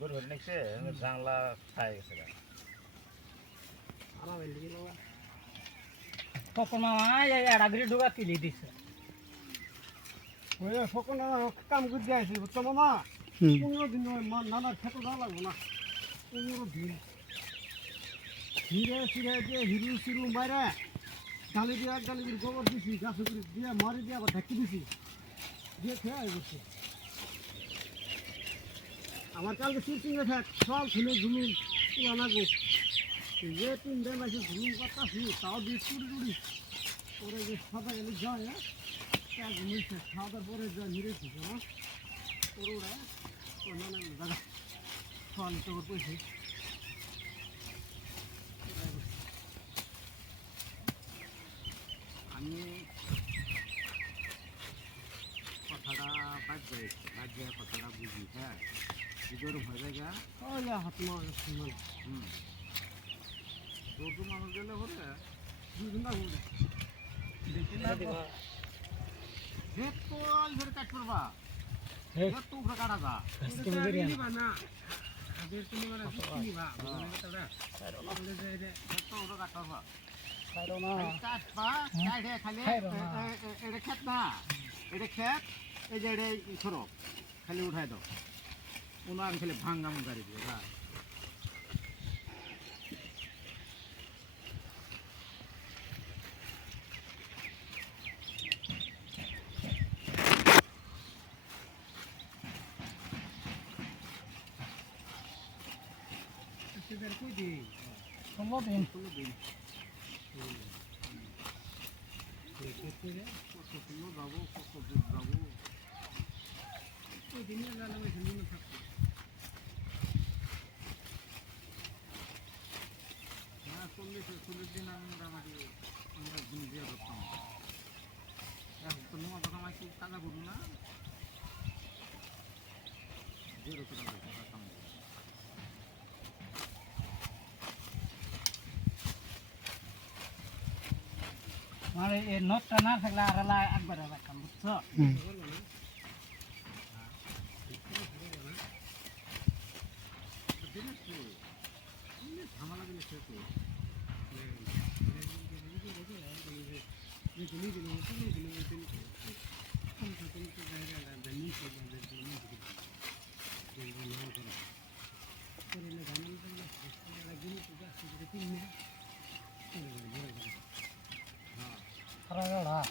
গরু ধরে নিচ্ছে জানলা খাই গেছে কখন মামা এড়া ঘুরে ঢোকা কিলি দিছে ওই সকল কাম করে দিয়েছি বুঝছো মামা 15 দিন নানার খেতে যাওয়া লাগবো না 15 দিন হিরে ফিরে দিয়ে হিরু সিরু মারে গালি দিয়ে এক গালি গোবর দিছি গাছে করে দিয়ে মারি দিয়ে আবার ঢাকি দিছি দিয়ে খেয়ে বসছি আমার কালকে চিরচিং থাক সব ছেলে ঝুলুম তুলা না গো যে 3 দিন আছে ঝুলুম কাটাছি তাও দিয়ে চুড়ি ওরে যে সাদা গেলে যায় না এক মিনিট খাওয়ার পরে যা নিরেছি না ওরে ওরা ও না দাদা ফল তো কইছি আমি কথাটা বাদ কথাটা বুঝি হ্যাঁ নিজের হয়ে যায় ওই হাত মার শুনুন দৌড় মানুষ গেলে হলে দুদিন না ঘুরে দেখি না যে তো আল ধরে কাট করবা হে তো উপরে কাটা যা তুমি বেরিয়ে নিবা না আদের তুমি মানে নিবা মানে তোরা বলে যে তো ওটা কাট করবা খাইরো না কাটবা কাটে খালি এটা খেত না এটা খেত এই যে এটা সরো খালি উঠাই দাও কোনো আমি খালি ভাঙ্গাম গাড়ি দিয়ে হ্যাঁ সেটার কই দি 15 দিন কত সুন্দর যাবো কত দূর যাবো ওই দিনে গেলাম এখানে নিয়ে থাকবো হ্যাঁ 40 দিন আমি মোটামুটি আমরা দিন দিয়ে করতাম এখন তো নোয়া কথা মাইকে কাজা করুন না জেরো করে করতাম মানে এই নটটা না থাকলে আর একবার রাখতাম বুঝছো ঝামেলা দিলে শেষ হয়ে খারাপ